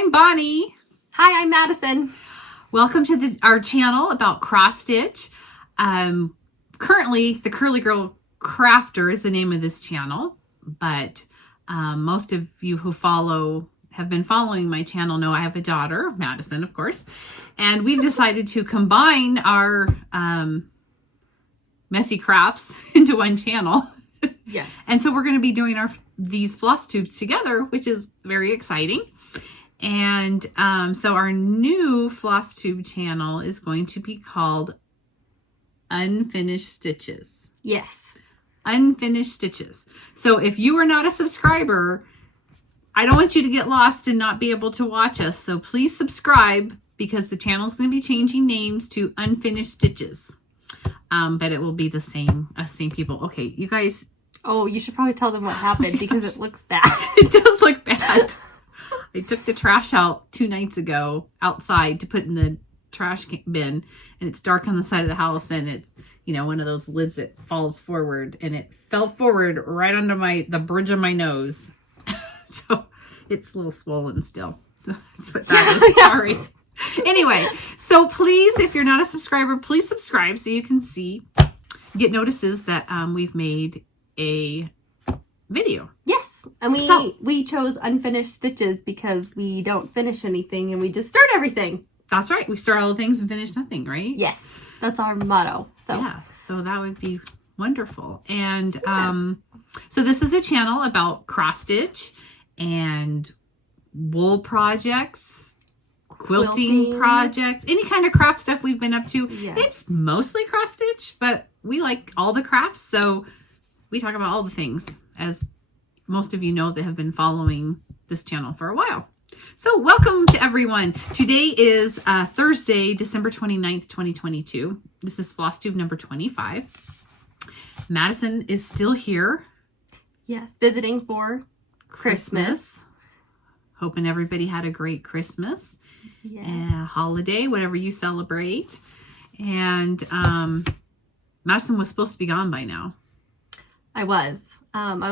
I'm Bonnie. Hi, I'm Madison. Welcome to our channel about cross stitch. Currently, the Curly Girl Crafter is the name of this channel, but most of you who have been following my channel know I have a daughter, Madison, of course, and we've decided to combine our messy crafts into one channel. Yes. And so we're going to be doing these floss tubes together, which is very exciting. And so our new floss tube channel is going to be called Unfinished Stitches. Yes. Unfinished Stitches. So if you are not a subscriber, I don't want you to get lost and not be able to watch us. So please subscribe, because the channel is going to be changing names to Unfinished Stitches. But it will be the same people. Okay, you guys. Oh, you should probably tell them what happened because it looks bad. It does look bad. I took the trash out 2 nights ago outside to put in the trash bin, and it's dark on the side of the house, and it's, you know, one of those lids that falls forward, and it fell forward right under the bridge of my nose. So it's a little swollen still. That's what that is. Sorry. Anyway, so please, if you're not a subscriber, please subscribe so you can get notices that we've made a video. Yes. And we chose Unfinished Stitches because we don't finish anything and we just start everything. That's right. We start all the things and finish nothing, right? Yes. That's our motto. So yeah. So that would be wonderful. And so this is a channel about cross stitch and wool projects, quilting projects, any kind of craft stuff we've been up to. Yes. It's mostly cross stitch, but we like all the crafts. So we talk about all the things, as most of you know that have been following this channel for a while. So welcome to everyone. Today is Thursday, December 29th, 2022. This is floss tube number 25. Madison is still here. Yes, visiting for Christmas. Hoping everybody had a great Christmas and holiday, whatever you celebrate. And Madison was supposed to be gone by now. I was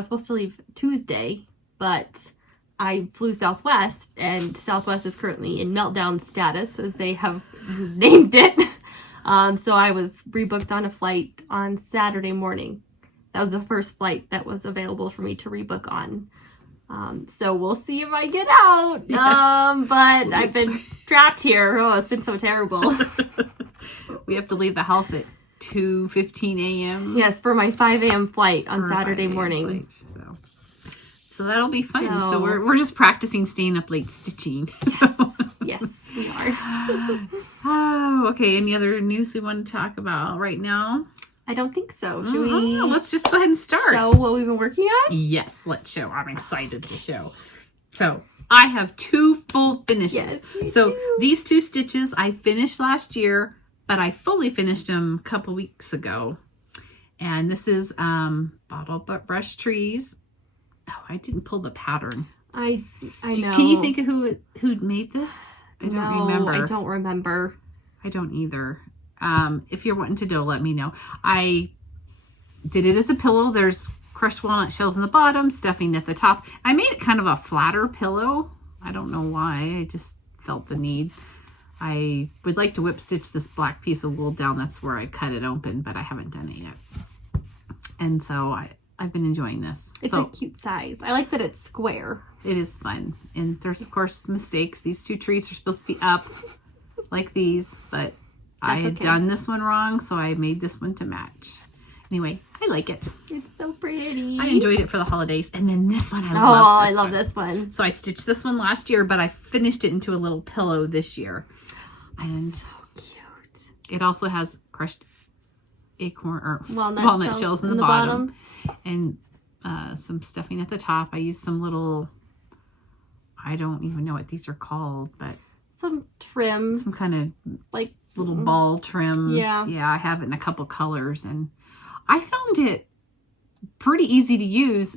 supposed to leave Tuesday, but I flew Southwest, and Southwest is currently in meltdown status, as they have named it. So I was rebooked on a flight on Saturday morning. That was the first flight that was available for me to rebook on. So we'll see if I get out. Yes. But I've been trapped here. Oh, it's been so terrible. We have to leave the house at 2:15 a.m. Yes, for my 5 a.m. flight on Saturday morning. So that'll be fun. So we're just practicing staying up late stitching. Yes, yes, we are. Oh, okay. Any other news we want to talk about right now? I don't think so. Should we? Let's just go ahead and start. Show what we've been working on? Yes, let's show. I'm excited to show. So I have 2 full finishes. Yes, so these 2 stitches I finished last year, but I fully finished them a couple weeks ago. And this is bottle brush trees. Oh, I didn't pull the pattern. I know. Can you think of who made this? I don't remember. I don't remember. I don't either. If you're wanting to know, let me know. I did it as a pillow. There's crushed walnut shells in the bottom, stuffing at the top. I made it kind of a flatter pillow. I don't know why. I just felt the need. I would like to whip stitch this black piece of wool down. That's where I cut it open, but I haven't done it yet. And so I've been enjoying this. It's a cute size. I like that it's square. It is fun. And there's, of course, mistakes. These 2 trees are supposed to be up like these, but I had done this one wrong, so I made this one to match. Anyway, I like it. It's so pretty. I enjoyed it for the holidays. And then this one, I love this one. So I stitched this one last year, but I finished it into a little pillow this year. And so cute. It also has crushed acorn or walnut shells in the bottom. And some stuffing at the top. I used some little, I don't even know what these are called, but some trim. Some kind of like little ball trim. Yeah. Yeah, I have it in a couple colors, and I found it pretty easy to use.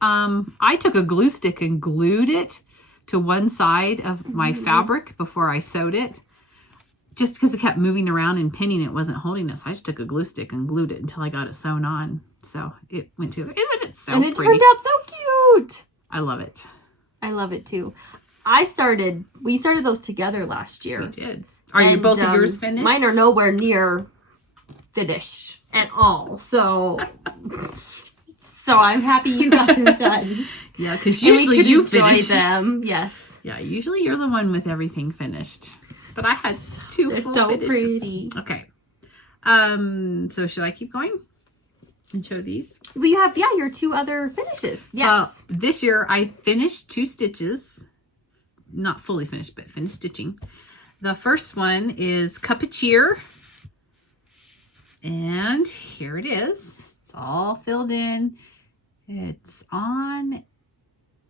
I took a glue stick and glued it to one side of my fabric before I sewed it. Just because it kept moving around and pinning, it wasn't holding it. So I just took a glue stick and glued it until I got it sewn on. So it went to, isn't it so pretty? And it turned out so cute. I love it. I love it too. we started those together last year. We did. Are you both of yours finished? Mine are nowhere near finished at all. So I'm happy you got them done. Yeah, because usually you finish them. Yes. Yeah, usually you're the one with everything finished. But I had 2 They're full so finishes. pretty. Okay. So should I keep going and show these? We have, your 2 other finishes. Yes. So this year I finished 2 stitches. Not fully finished, but finished stitching. The first one is Cup of Cheer. And here it is. It's all filled in. It's on,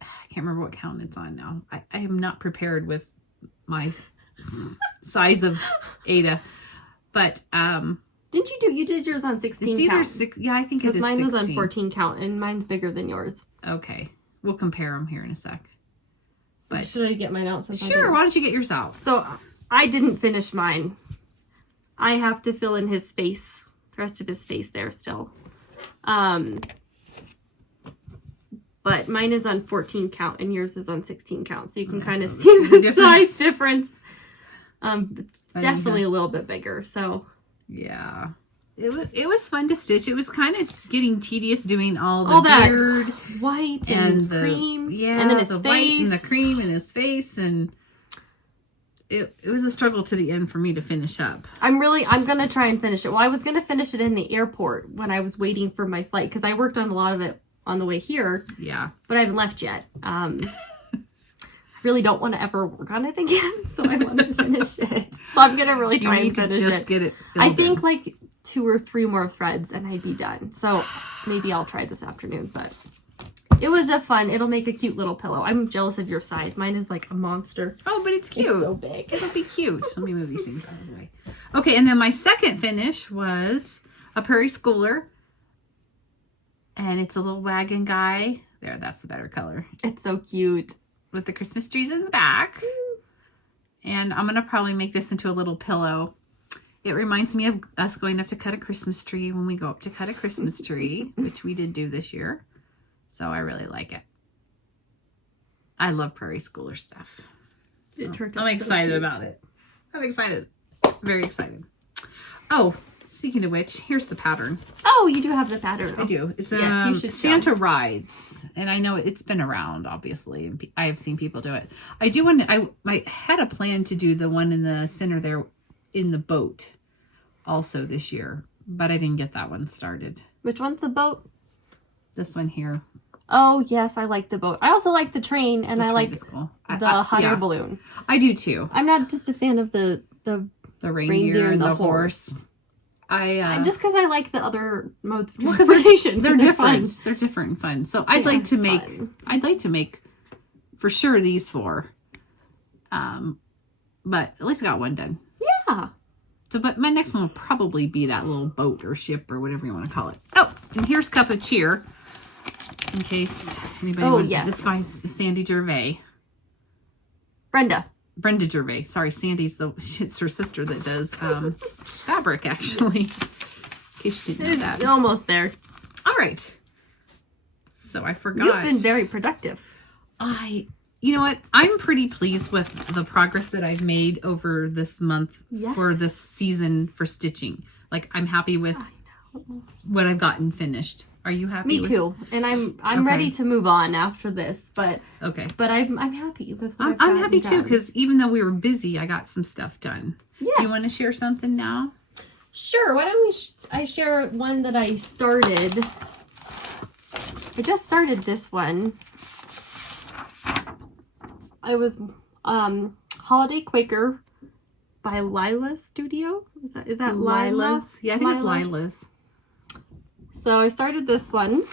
I can't remember what count it's on now. I am not prepared with my size of Ada. But didn't you did yours on 16 it's count? either 6, yeah, I think it is 16. Mine was on 14 count, and mine's bigger than yours. Okay. We'll compare them here in a sec. But should I get mine out? Sure, why don't you get yours out? So I didn't finish mine. I have to fill in his face, the rest of his face there still. But mine is on 14 count and yours is on 16 count. So you can kind of see the size difference. It's definitely a little bit bigger. So yeah, it was fun to stitch. It was kind of getting tedious doing all the beard, white and the cream, and then his face, white and the cream in his face, and it was a struggle to the end for me to finish up. I'm gonna try and finish it. Well, I was gonna finish it in the airport when I was waiting for my flight because I worked on a lot of it on the way here. Yeah, but I haven't left yet. Really don't want to ever work on it again, so I want to finish it. So I'm gonna really try and finish it. Get it. I think like 2 or 3 more threads and I'd be done. So maybe I'll try this afternoon, but it was it'll make a cute little pillow. I'm jealous of your size. Mine is like a monster. Oh, but it's cute. It's so big. It'll be cute. Let me move these things out of the way. Okay, and then my second finish was a Prairie Schooler. And it's a little wagon guy. There, that's the better color. It's so cute. With the Christmas trees in the back. And I'm going to probably make this into a little pillow. It reminds me of us going up to cut a Christmas tree when we go up to cut a Christmas tree, which we did do this year. So I really like it. I love Prairie Schooler stuff. So I'm excited about it. I'm excited. Very excited. Oh, speaking of which, here's the pattern. Oh, you do have the pattern. I do. It's yes, you should Santa Rides. And I know it's been around, obviously. And I have seen people do it. I do want to, I had a plan to do the one in the center there in the boat also this year. But I didn't get that one started. Which one's the boat? This one here. Oh, yes, I like the boat. I also like the train, and I like cool. The hot air balloon. I do too. I'm not just a fan of the reindeer and the horse. Just because I like the other modes of transportation. They're different. They're different and fun. So I'd like to make for sure these 4. But at least I got one done. Yeah. So, but my next one will probably be that little boat or ship or whatever you want to call it. Oh, and here's Cup of Cheer. In case anybody yes. This by Sandy Gervais. Brenda Gervais. Sorry, Sandy's it's her sister that does fabric, actually. In case you didn't know that. Almost there. All right. So I forgot. You've been very productive. You know what? I'm pretty pleased with the progress that I've made over this month for this season for stitching. Like, I'm happy with what I've gotten finished. Are you happy? Me too. And I'm ready to move on after this, but But I'm happy with what I'm happy too, because even though we were busy, I got some stuff done. Yes. Do you want to share something now? Sure. Why don't I share one that I started. I just started this one. I was Holiday Quaker by Lila Studio. Is that Lila's? Yeah, I think it's Lila's. So I started this one.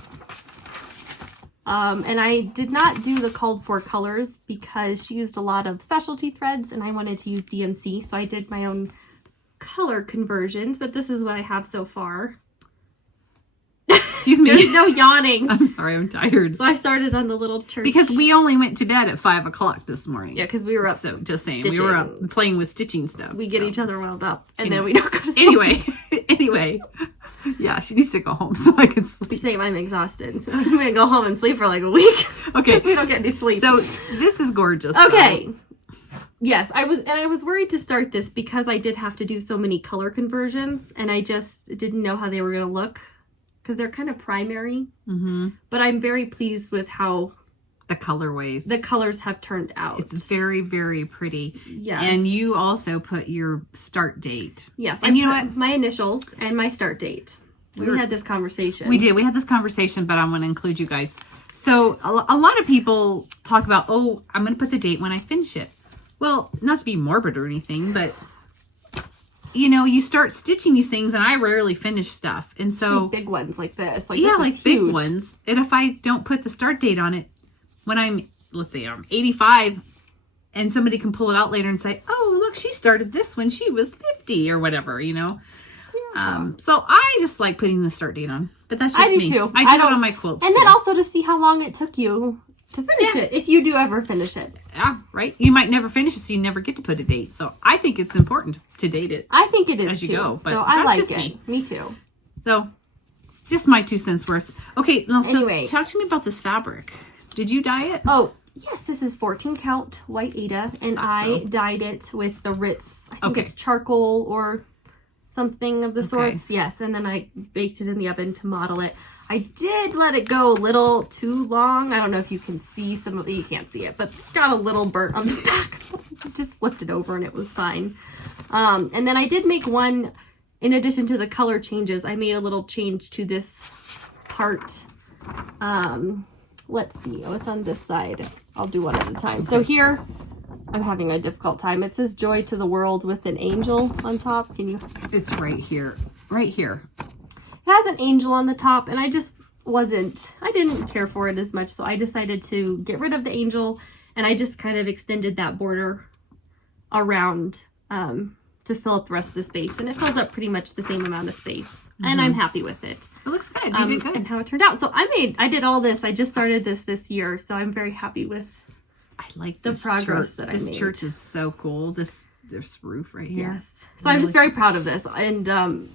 And I did not do the called for colors because she used a lot of specialty threads and I wanted to use DMC. So I did my own color conversions, but this is what I have so far. Excuse me. There's no yawning. I'm sorry, I'm tired. So I started on the little church. Because we only went to bed at 5 o'clock this morning. Yeah, because we were up. So just saying, we were up playing with stitching stuff. We get each other wound up, and then we don't go to sleep. Anyway, Yeah, she needs to go home so I can sleep. Same, I'm exhausted. I'm gonna go home and sleep for like a week. Okay. We don't get any sleep. So this is gorgeous. Okay. Yes, I was worried to start this because I did have to do so many color conversions, and I just didn't know how they were gonna look because they're kind of primary. Mm-hmm. But I'm very pleased with how The colorways. the colors have turned out. It's very, very pretty. Yes. And you also put your start date. Yes. And I you know put what? my initials and my start date. We had this conversation. We did. We had this conversation, but I'm going to include you guys. So a lot of people talk about, oh, I'm going to put the date when I finish it. Well, not to be morbid or anything, but you know, you start stitching these things, and I rarely finish stuff. And so big ones like this. Like, yeah, this like is big huge. ones. And if I don't put the start date on it, when I'm, let's say I'm 85, and somebody can pull it out later and say, oh, look, she started this when she was 50 or whatever, you know. So I just like putting the start date on, but that's just I do me. too. I do it on my quilts And too. then also to see how long it took you to finish it, if you do ever finish it. Yeah, right. You might never finish it, so you never get to put a date. So I think it's important to date it. I think it is As you too. go, but so I that's like just it. me. Me too. So just my 2 cents worth. Okay, now so Anyway. talk to me about this fabric. Did you dye it? Oh, yes, this is 14 count white Ada, and I dyed it with the Ritz. I think it's charcoal or something of the sorts. Yes, and then I baked it in the oven to model it. I did let it go a little too long. I don't know if you can see some of it. You can't see it, but it's got a little burnt on the back. I just flipped it over and it was fine. And then I did make one, in addition to the color changes, I made a little change to this part. Let's see. Oh, it's on this side. I'll do one at a time. So here, I'm having a difficult time. It says Joy to the World with an angel on top. Can you? It's right here. Right here. It has an angel on the top, and I just I didn't care for it as much, so I decided to get rid of the angel, and I just kind of extended that border around to fill up the rest of the space, and it fills up pretty much the same amount of space, and I'm happy with it. It looks good. You did good. And how it turned out. So I did all this. I just started this year, so I'm very happy with I like the this progress church. that I This made. church is so cool. This roof right here. Yes. So I'm just very proud of this, and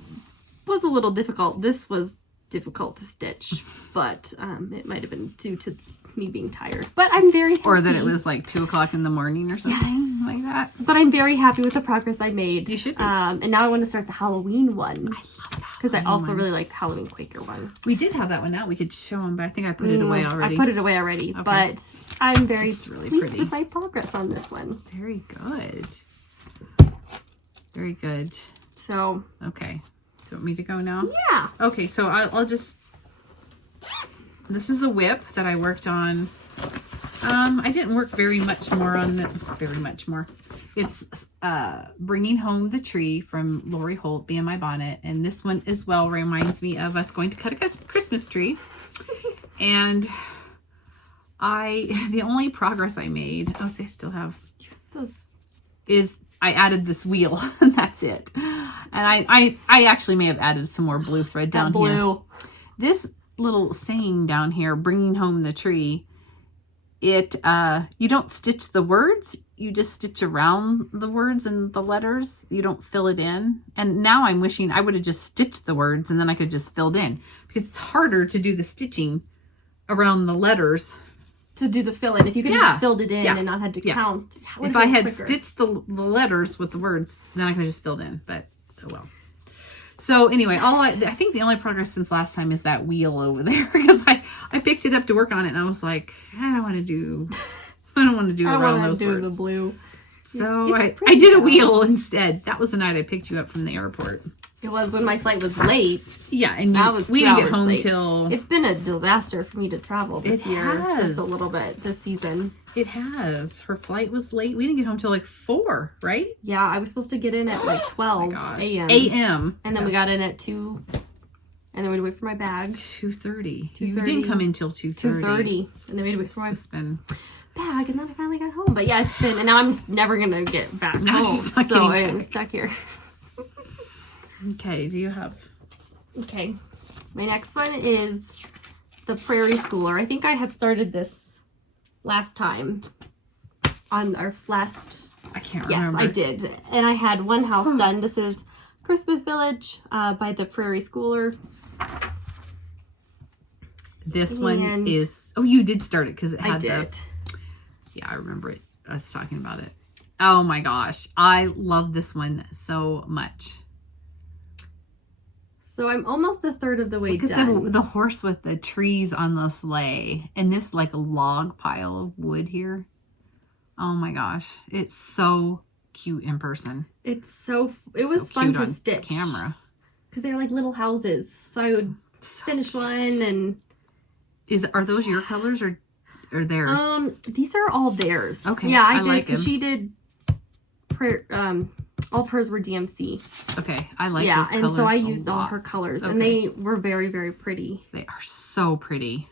was a little difficult. This was difficult to stitch, but it might have been due to me being tired. But I'm very happy. Or that it was like 2 o'clock in the morning or something like that. But I'm very happy with the progress I made. You should be. And now I want to start the Halloween one. I love that. Because I also really like the Halloween Quaker one. We did have that one out. We could show them, but I think I put it away already. I put it away already. Okay. But I'm very really pleased pretty. with my progress on this one. Very good. Very good. So, Okay. Do you want me to go now? yeah. Okay, so I'll just... This is a whip that I worked on. I didn't work very much more on it. Very much more. It's Bringing Home the Tree from Lori Holt, Be in My Bonnet. And this one as well reminds me of us going to cut a Christmas tree. And the only progress I made, I still have, is I added this wheel, and that's it. And I actually may have added some more blue thread down here. This little saying down here, Bringing Home the Tree, you don't stitch the words, you just stitch around the words and the letters. You don't fill it in. And now I'm wishing I would have just stitched the words and then I could just filled in, because it's harder to do the stitching around the letters. To do the fill-in. If you could have just filled it in and not had to count. If I had stitched the letters with the words, then I could have just filled in. But, oh well. So anyway, I think the only progress since last time is that wheel over there, because I picked it up to work on it and I was like, I don't want to do around those words. The blue. So I did a wheel instead. That was the night I picked you up from the airport. It was when my flight was late. Yeah, and we didn't get home till... It's been a disaster for me to travel this year. Has. Just a little bit this season. It has. Her flight was late. We didn't get home till like 4, right? Yeah, I was supposed to get in at like 12 a.m. A.m. And then we got in at 2. And then we had to wait for my bag. 2:30. You didn't come in till 2:30. 2:30. And then we had to wait for my bag, and then I finally got home. But yeah, it's been... And now I'm never going to get back home. So I'm stuck here. Okay, do you have... Okay. My next one is the Prairie Schooler. I think I had started this last time on our last... I can't remember. Yes, I did. And I had one house done. This is Christmas Village by the Prairie Schooler. This one is, oh, you did start it because it had yeah, I remember it, us talking about it. Oh my gosh, I love this one so much. So I'm almost a third of the way done. The horse with the trees on the sleigh and this like a log pile of wood here. Oh my gosh, it's so cute in person. It was fun to stitch camera because they're like little houses. So I would finish one and. Are those your colors or theirs? These are all theirs. Okay. Yeah, I did like because she did. All of hers were DMC. Okay, I like those colors. And so I used all her colors, and they were very, very pretty. They are so pretty.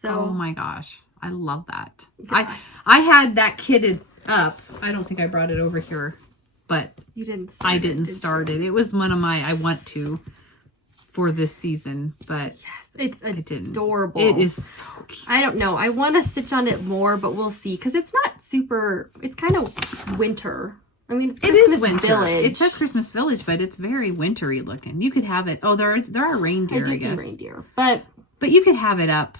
So, oh my gosh, I love that. I had that kitted up. I don't think I brought it over here, but you didn't. I didn't start it. It was one of my I want to for this season, but yes, it's adorable. It is so cute. I don't know. I want to stitch on it more, but we'll see because it's not super. It's kind of winter. I mean, it is winter. Village. It says Christmas Village, but it's very wintry looking. You could have it. Oh, there are reindeer. I guess reindeer, but you could have it up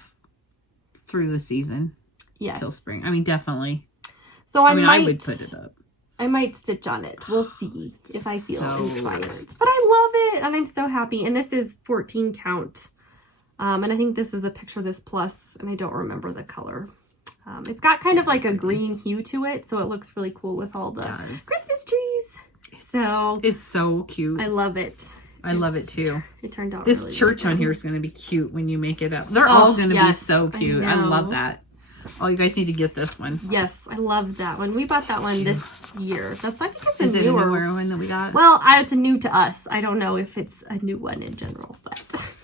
through the season. Yes, till spring. I mean, definitely. So I would put it up. I might stitch on it. We'll see if I feel inspired. But I love it, and I'm so happy. And this is 14 count, and I think this is a picture of this plus, and I don't remember the color. It's got kind of like a green hue to it, so it looks really cool with all the Christmas trees. So it's so cute. I love it. I love it too. It turned out this really church on here is going to be cute when you make it up. They're all going to be so cute. I love that. Oh, you guys need to get this one. Yes, I love that one. We bought that one this year. I think it's is it a newer one that we got? Well, it's a new to us. I don't know if it's a new one in general, but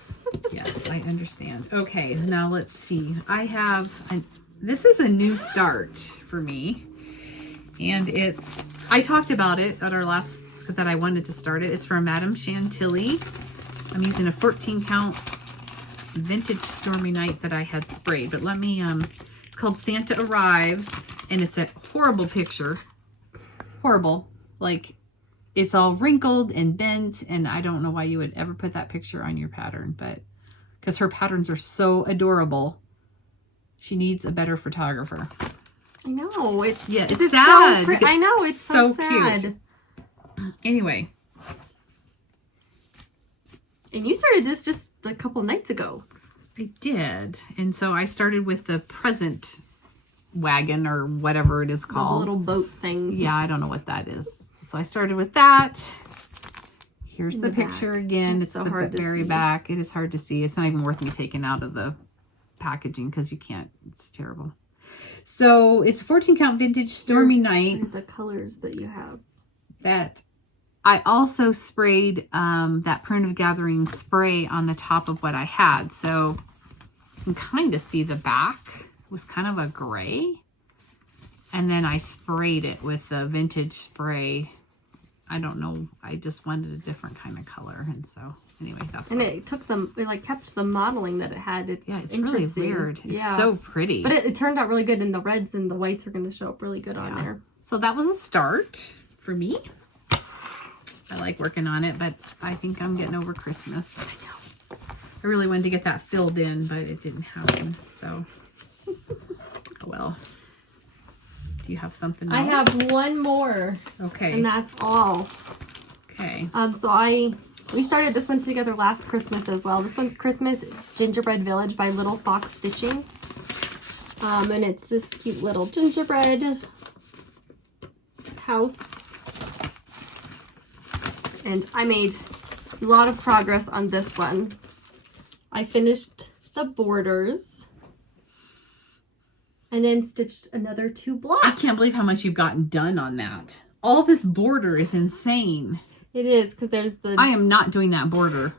yes, I understand. Okay, now let's see. This is a new start for me, and I talked about it at our last, that I wanted to start it. It's from Madame Chantilly. I'm using a 14 count vintage Stormy Night that I had sprayed, but let me, it's called Santa Arrives, and it's a horrible picture. Horrible. Like, it's all wrinkled and bent, and I don't know why you would ever put that picture on your pattern, but because her patterns are so adorable. She needs a better photographer. I know. It's sad. So I know. It's so sad. Cute. Anyway. And you started this just a couple nights ago. I did. And so I started with the present wagon or whatever it is called. The little boat thing. Yeah, I don't know what that is. So I started with that. Here's the picture again. It's so the very back. It is hard to see. It's not even worth me taking out of the packaging because you can't. It's terrible. So it's 14 count vintage Stormy Night. The colors that you have. That I also sprayed that Primitive Gathering spray on the top of what I had. So you can kind of see the back. It was kind of a gray. And then I sprayed it with the vintage spray. I don't know. I just wanted a different kind of color. And so anyway, that's it took them, it like kept the modeling that it had. It's really weird. It's so pretty. But it turned out really good, and the reds and the whites are going to show up really good on there. So that was a start for me. I like working on it, but I think I'm getting over Christmas. I know. I really wanted to get that filled in, but it didn't happen. So, oh well. Do you have something else? I have one more. Okay. And that's all. Okay. So we started this one together last Christmas as well. This one's Christmas Gingerbread Village by Little Fox Stitching. And it's this cute little gingerbread house. And I made a lot of progress on this one. I finished the borders. And then stitched another 2 blocks. I can't believe how much you've gotten done on that. All this border is insane. It is, because there's the... I am not doing that border.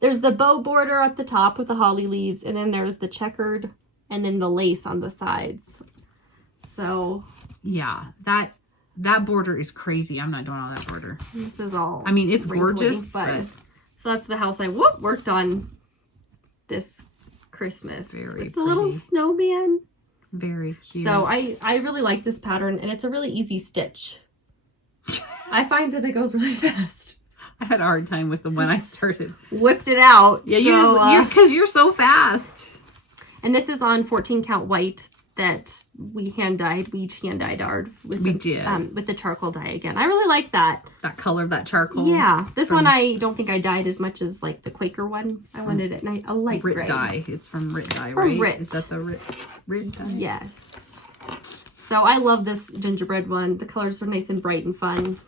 There's the bow border at the top with the holly leaves, and then there's the checkered, and then the lace on the sides. So... yeah, that border is crazy. I'm not doing all that border. This is all... I mean, it's gorgeous, but... So that's the house I worked on this Christmas. Very with the little snowman. Very cute. So I really like this pattern, and it's a really easy stitch. I find that it goes really fast. I had a hard time with the one I started. Whipped it out. Yeah, because you're so fast. And this is on 14 count white that we hand dyed. We each hand dyed ours with the charcoal dye again. I really like that. That color of that charcoal. Yeah. This one I don't think I dyed as much as like the Quaker one. I wanted it a light Rit gray. dye. It's from Rit dye, From right? Rit. Is that the Rit dye? Yes. So I love this gingerbread one. The colors are nice and bright and fun.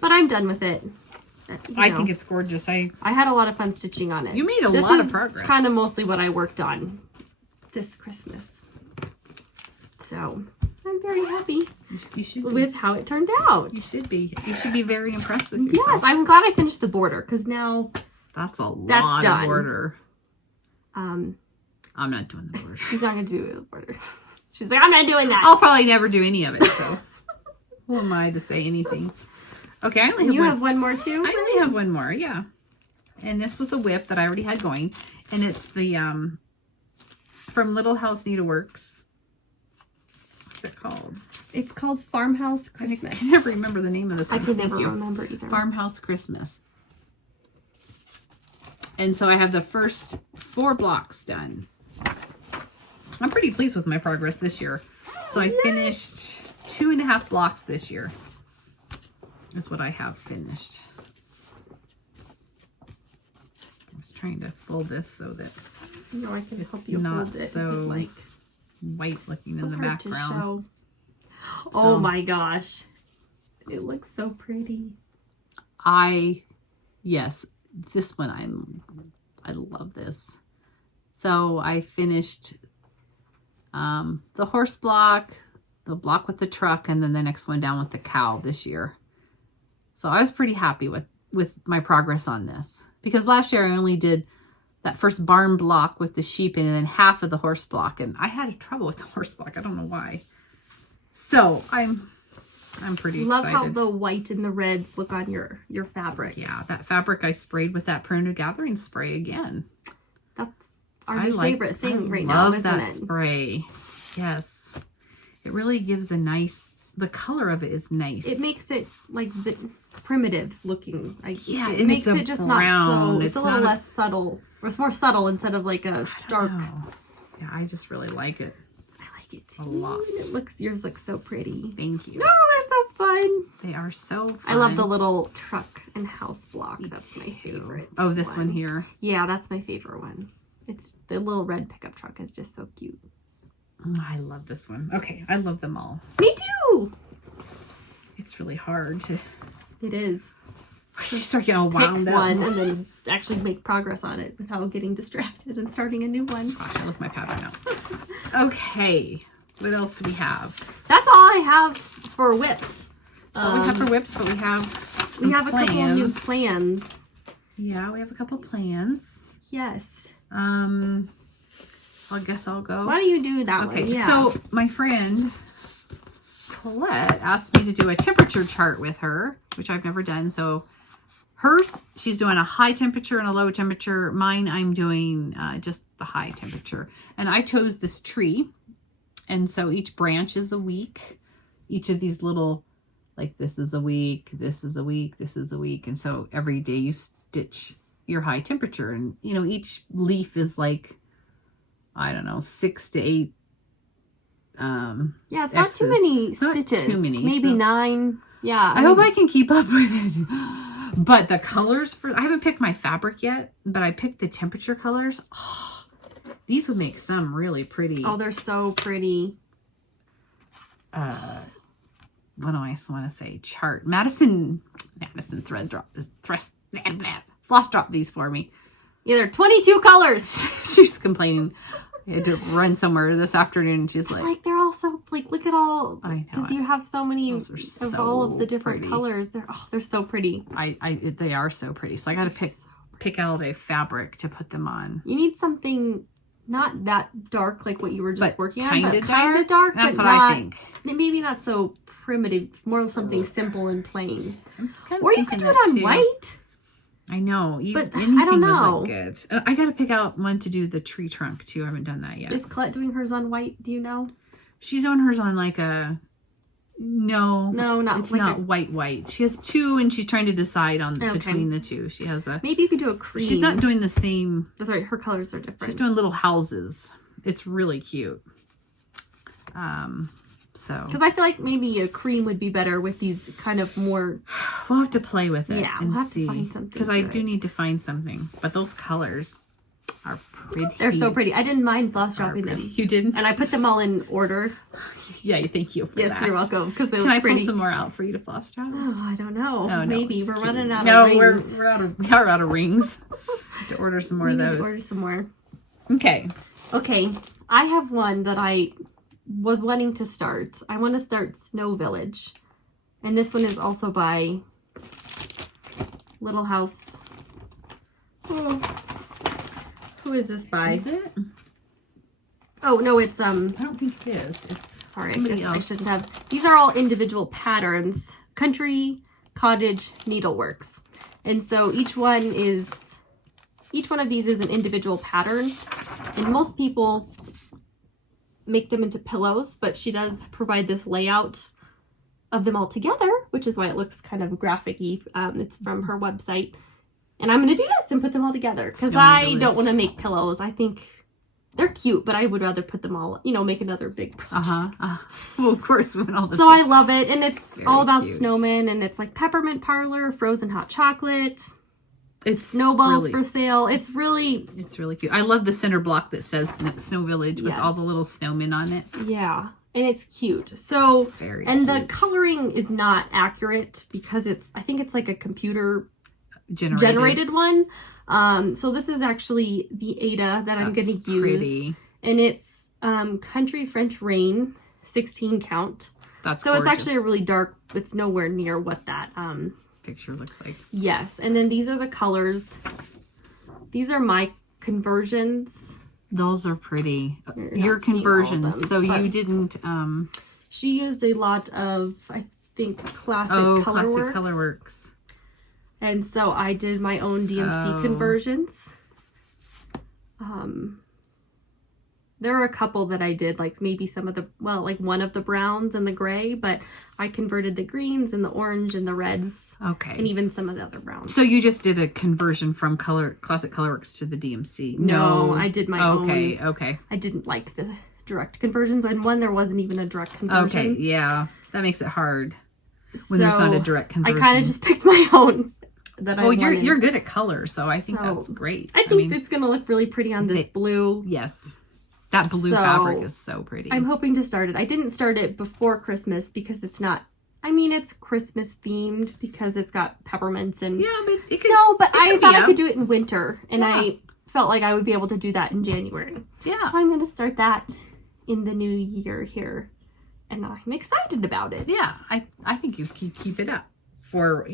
But I'm done with it. I think it's gorgeous. I had a lot of fun stitching on it. You made a lot of progress. This is kind of mostly what I worked on this Christmas. So I'm very happy you should be. with how it turned out. You should be. You should be very impressed with yourself. Yes, I'm glad I finished the border because now that's lot of border. I'm not doing the border. She's not going to do the border. She's like, I'm not doing that. I'll probably never do any of it, so who am I to say anything? Okay, I only have one more too? I only have one more, yeah. And this was a WIP that I already had going. And it's the, from Little House Needleworks. What's it called? It's called Farmhouse Christmas. I can never remember the name of this one. I can never remember either. Farmhouse Christmas. And so I have the first 4 blocks done. I'm pretty pleased with my progress this year. So I finished 2.5 blocks this year. Is what I have finished. I was trying to fold this so that I can it's help you not hold it. so like white looking in the background. Oh my gosh. It looks so pretty. Yes, this one I love this. So I finished the horse block, the block with the truck, and then the next one down with the cow this year. So I was pretty happy with my progress on this. Because last year I only did that first barn block with the sheep and then half of the horse block. And I had trouble with the horse block. I don't know why. So I'm pretty Love excited. how the white and the reds look on your fabric. Yeah, that fabric I sprayed with that Prune Gathering spray again. That's our new favorite thing right now, isn't it? I love that spray. Yes. It really gives a nice, the color of it is nice. It makes it like the primitive looking. Yeah, it makes it just brown. not so, it's a little less subtle. Or it's more subtle instead of like a stark. Yeah, I just really like it. I like it too. A lot. Yours looks so pretty. Thank you. No, they're so fun. They are so fun. I love the little truck and house block. That's my favorite. Oh, this one here. Yeah, that's my favorite one. It's the little red pickup truck is just so cute. Oh, I love this one. Okay, I love them all. Me too. It's really hard to. It is. You start getting all wound Pick up. one and then actually make progress on it without getting distracted and starting a new one. Gosh, I left my pattern out. Okay, what else do we have? That's all I have for WIPS. That's all we have for WIPS, but we have some a couple new plans. Yeah, we have a couple plans. Yes. I guess I'll go. Why do you do that one? Okay, Yeah. so my friend Colette asked me to do a temperature chart with her, which I've never done. So hers, she's doing a high temperature and a low temperature. Mine, I'm doing just the high temperature. And I chose this tree. And so each branch is a week. Each of these little, like this is a week, this is a week, this is a week. And so every day you stitch your high temperature. And, you know, each leaf is like, I don't know, 6 to 8. Yeah, it's not too many stitches. Not too many. Maybe so 9. Yeah. I hope I can keep up with it. But the colors I haven't picked my fabric yet, but I picked the temperature colors. Oh, these would make some really pretty. Oh, they're so pretty. What do I want to say? Chart. Madison thread drop. Floss dropped these for me. Yeah, they're 22 colors. She's complaining. I had to run somewhere this afternoon. She's like they're all so, like, look at all. I know. Because you have so many of all of the different pretty. colors. They're so pretty. They are so pretty. So I got to pick out a fabric to put them on. You need something not that dark like what you were just working on, but kind of dark. That's but what not, I think. Maybe not so primitive. More something simple and plain. Or you could do it on white. I know. But anything I don't would know. look good. I got to pick out one to do the tree trunk too. I haven't done that yet. Is Colette doing hers on white? Do you know? She's doing hers on like a No, not it's like not white. She has two, and she's trying to decide on between the two. She has a. Maybe you could do a cream. She's not doing the same. That's right. Her colors are different. She's doing little houses. It's really cute. So. Because I feel like maybe a cream would be better with these kind of more. We'll have to play with it Yeah, and we'll have see. to find something. Because I do need to find something. But those colors are pretty. They're so pretty. I didn't mind floss dropping them. You didn't? And I put them all in order. Yeah, thank you for that. Yes, you're welcome. Because they Can look I pretty. pull some more out for you to floss drop? Oh, I don't know. Oh, no, maybe. We're running out no, of rings. we are out of rings. Have to order some more We of need those. to order some more. Okay. Okay. I have one that I was wanting to start. I want to start Snow Village. And this one is also by Little House. Oh. Who is this by? Is it? Oh, no, it's I don't think it is. It's sorry, somebody I else. shouldn't have. These are all individual patterns. Country Cottage Needleworks. And so each one of these is an individual pattern. And most people make them into pillows, but she does provide this layout of them all together, which is why it looks kind of graphic-y. It's from her website. And I'm going to do this and put them all together because I don't want to make pillows. I think they're cute, but I would rather put them all, make another big project. Well, of course, when all the So I love it. And it's Very all about cute. snowmen, and it's like peppermint parlor, frozen hot chocolate, it's snowballs really, for sale. It's really cute. I love the center block that says Snow Village with all the Yes. little snowmen on it. Yeah, and it's cute. So, It's very and the cute. coloring is not accurate because I think it's like a computer Generated one. So this is actually the Ada that I'm going to use. Pretty. And it's Country French Rain, 16 count. That's So gorgeous. it's actually a really dark, it's nowhere near what that, picture looks like. yes. And then these are the colors. These are my conversions. Those are pretty. You're Your not seeing all of conversions. them, So but- you didn't. She used a lot of, I think, classic Classic Colorworks. Colorworks. And so I did my own DMC conversions. There are a couple that I did, like maybe some of the, like one of the browns and the gray, but I converted the greens and the orange and the reds. Okay. And even some of the other browns. So you just did a conversion from Classic Colorworks to the DMC? No, I did my own. Okay. I didn't like the direct conversions. And one, there wasn't even a direct conversion. Okay, yeah. That makes it hard when there's not a direct conversion. I kind of just picked my own. That I wanted. You're good at color, so I think So, that's great. I think it's going to look really pretty on this blue. Yes. That blue So, fabric is so pretty. I'm hoping to start it. I didn't start it before Christmas because it's not, it's Christmas themed because it's got peppermints and yeah, but it could, snow, but I thought I up. could do it in winter, and Yeah. I felt like I would be able to do that in January. Yeah. So I'm going to start that in the new year here, and I'm excited about it. Yeah, I think you keep it up for,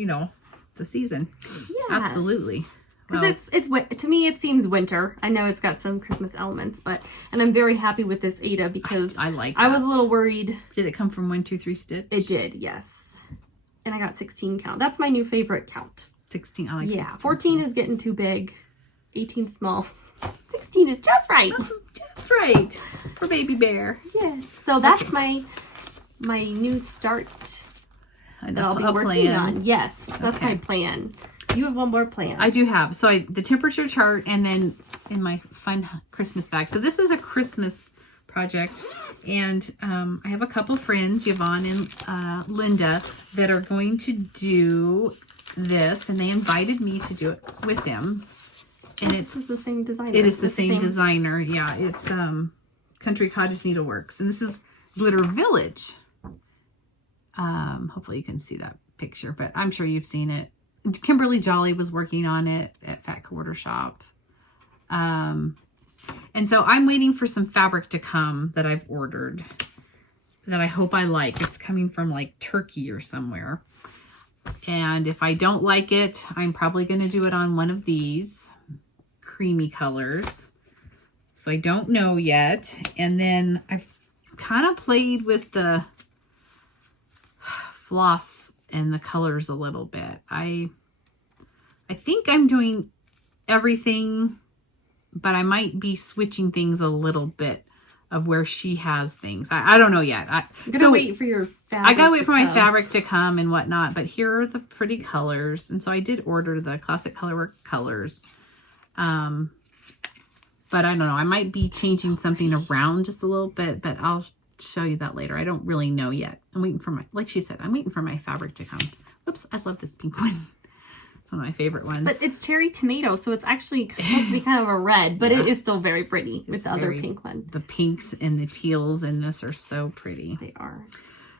the season. Yes. Absolutely. Because to me, it seems winter. I know it's got some Christmas elements, and I'm very happy with this Ada because I like I was that. a little worried. Did it come from 1, 2, 3 stitch? It did, yes. And I got 16 count. That's my new favorite count. 16. I like 16. 14 is getting too big. 18 small. 16 is just right. That's right. For baby bear. Yes. So that's my new start that I'll be working on. Yes, that's my plan. You have one more plan. I do have. So the temperature chart, and then in my fun Christmas bag. So this is a Christmas project, and I have a couple friends, Yvonne and Linda, that are going to do this, and they invited me to do it with them. And this is the same designer. It is the same designer. Yeah, it's Country Cottage Needleworks, and this is Glitter Village. Hopefully you can see that picture, but I'm sure you've seen it. Kimberly Jolly was working on it at Fat Quarter Shop. And so I'm waiting for some fabric to come that I've ordered that I hope I like. It's coming from like Turkey or somewhere. And if I don't like it, I'm probably going to do it on one of these creamy colors. So I don't know yet. And then I've kind of played with the floss and the colors a little bit. I think I'm doing everything, but I might be switching things a little bit. of where she has things. I don't know yet. I'm gonna wait for your fabric. I gotta wait for my fabric to come and whatnot, but here are the pretty colors. And so I did order the classic colorwork colors. But I don't know. I might be changing something around just a little bit, but I'll show you that later. I don't really know yet. I'm waiting for like she said, I'm waiting for my fabric to come. Whoops, I love this pink one. It's one of my favorite ones. But it's cherry tomato, so it's actually supposed to be kind of a red, but it is still very pretty with the other pink one. The pinks and the teals in this are so pretty. They are.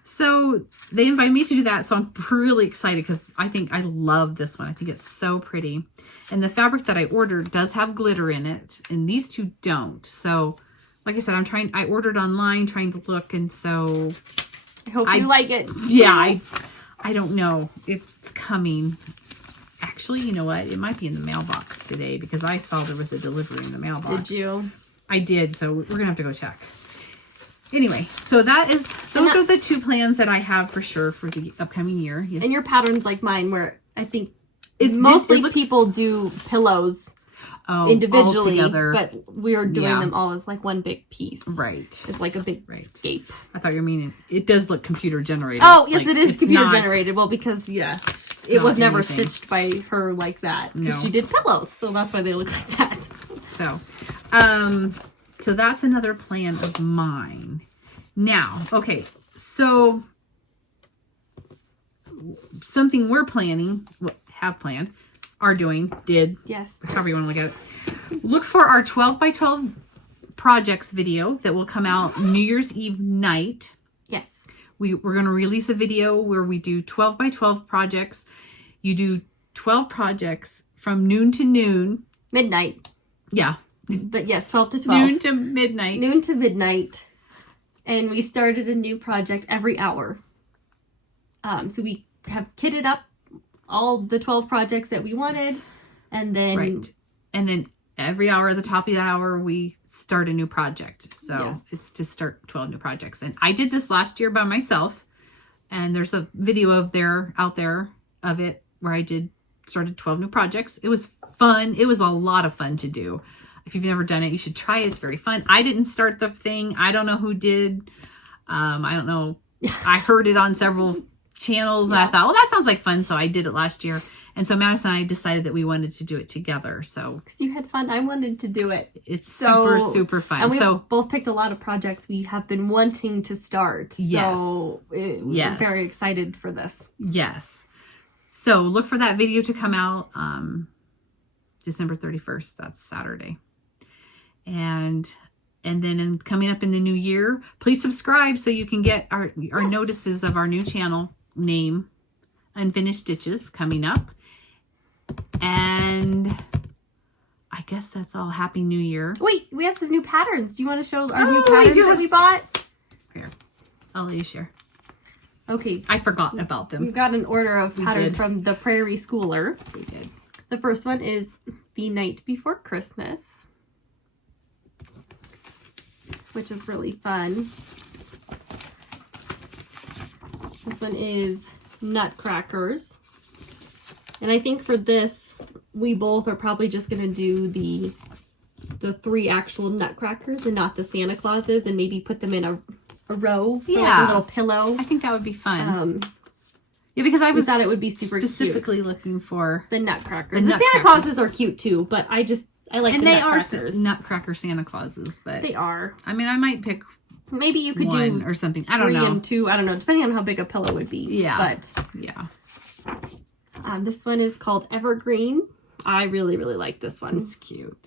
So they invited me to do that, so I'm really excited because I think I love this one. I think it's so pretty. And the fabric that I ordered does have glitter in it, and these two don't. So, like I said, I ordered online trying to look, and so... I hope you like it. Yeah, I don't know if it's coming. Actually, you know what? It might be in the mailbox today because I saw there was a delivery in the mailbox. Did you? I did, so we're going to have to go check. Anyway, so those are the two plans that I have for sure for the upcoming year. Yes. And your pattern's like mine where I think mostly people do pillows individually, but we are doing them all as like one big piece. Right. It's like a big scape. I thought you were meaning it does look computer generated. Oh, yes, it is computer generated. Well, because, it was never anything stitched by her like that. Because No. she did pillows, so that's why they look like that. So that's another plan of mine. Now, okay, so something we're planning, Yes. however you want to look at it. Look for our 12 by 12 projects video that will come out New Year's Eve night. Yes. We're going to release a video where we do 12 by 12 projects. You do 12 projects from noon to noon. Midnight. Yeah. But yes, 12 to 12. Noon to midnight. Noon to midnight. And we started a new project every hour. So we have kitted up all the 12 projects that we wanted. And then... Right. And then every hour at the top of the hour, we start a new project. So it's to start 12 new projects. And I did this last year by myself. And there's a video out there of it where I started 12 new projects. It was fun. It was a lot of fun to do. If you've never done it, you should try it. It's very fun. I didn't start the thing. I don't know who did. I don't know. I heard it on several channels. And I thought, well, that sounds like fun. So I did it last year. And so Madison and I decided that we wanted to do it together. So because you had fun, I wanted to do it. It's super, super fun. And we both picked a lot of projects we have been wanting to start. So we're very excited for this. Yes. So look for that video to come out December 31st. That's Saturday. And then coming up in the new year, please subscribe so you can get our notices of our new channel name, Unfinished Stitches, coming up. And I guess that's all. Happy New Year. Wait, we have some new patterns. Do you want to show our new patterns that we bought? Here, I'll let you share. Okay. I forgot about them. We've got an order of patterns from the Prairie Schooler. We did. The first one is The Night Before Christmas, which is really fun. This one is Nutcrackers. And I think for this, we both are probably just going to do the 3 actual Nutcrackers and not the Santa Clauses, and maybe put them in a row for like a little pillow. I think that would be fun. Yeah, because I thought it would be super specifically looking for the Nutcrackers. The Santa Clauses are cute too, but I like the Nutcrackers. And they are Nutcracker Santa Clauses, but they are. I mean, I might pick maybe you could do or something. I don't know. 3 and 2. I don't know, depending on how big a pillow would be. Yeah. But yeah. This one is called Evergreen. I really, really like this one. It's cute.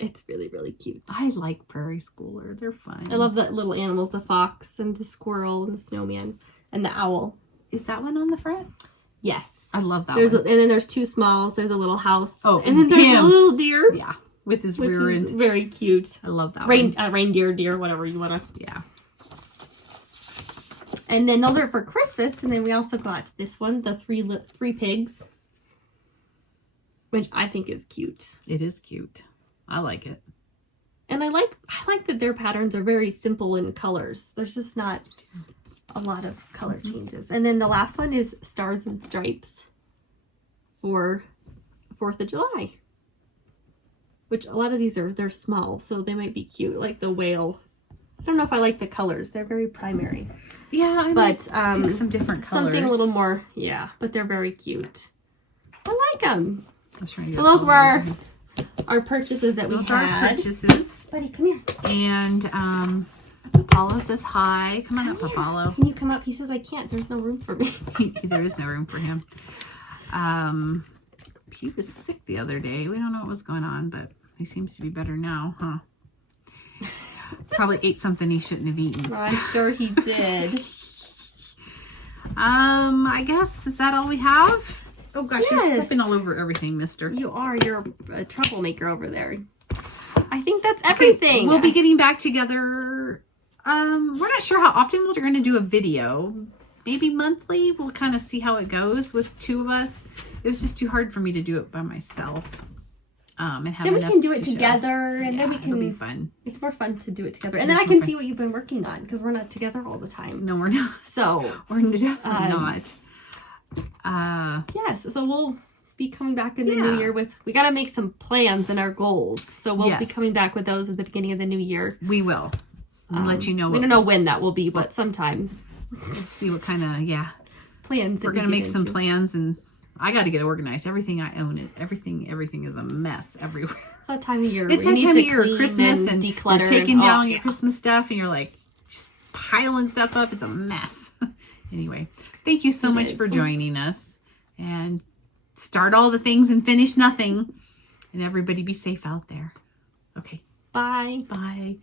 It's really, really cute. I like Prairie Schooler. They're fun. I love the little animals, the fox and the squirrel and the snowman and the owl. Is that one on the front? Yes. I love that one. And then there's 2 smalls. There's a little house. Oh, and then there's a little deer. Yeah. With his which rear is end. Very cute. I love that one. Reindeer, deer, whatever you want to. Yeah. And then those are for Christmas. And then we also got this one, the three pigs, which I think is cute. It is cute. I like it. And I like that their patterns are very simple in colors. There's just not a lot of color changes. And then the last one is Stars and Stripes for 4th of July. Which a lot of these they're small, so they might be cute, like the whale I don't know if I like the colors. They're very primary. Yeah, I But pick some different colors. something a little more, yeah, but they're very cute. I like them. I'm trying to So get those all were over. our purchases that we Those are our had. purchases. Buddy, come here. And Apollo says hi. Come on up, Apollo. Can you come up? He says I can't. There's no room for me. There is no room for him. He was sick the other day. We don't know what was going on, but he seems to be better now, huh? Probably ate something he shouldn't have eaten. I'm sure he did. I guess, is that all we have? Oh gosh, Yes. you're stepping all over everything, mister. You are. You're a troublemaker over there. I think that's everything. Okay, we'll be getting back together. We're not sure how often we're going to do a video. Maybe monthly. We'll kind of see how it goes with two of us. It was just too hard for me to do it by myself. And have Then we enough can do it to show. together, and then we It'll be can. fun. It's more fun to do it together, It and then is I more can fun. see what you've been working on because we're not together all the time. No, we're not. So We're definitely not. yes, so we'll be coming back in the Yeah. new year with. We got to make some plans and our goals. So we'll be Yes. coming back with those at the beginning of the new year. We will. We'll let you know. We don't know when that will be, but sometime. Let's see what kind of Plans. We're gonna make some plans, and I got to get organized. Everything I own, everything is a mess everywhere. It's that time of year. It's where that you time need of to year, clean Christmas, and declutter. you're taking down your yeah. Christmas stuff, and you're like just piling stuff up. It's a mess. Anyway, thank you so much for joining us, and start all the things and finish nothing. And everybody be safe out there. Okay, Bye. bye.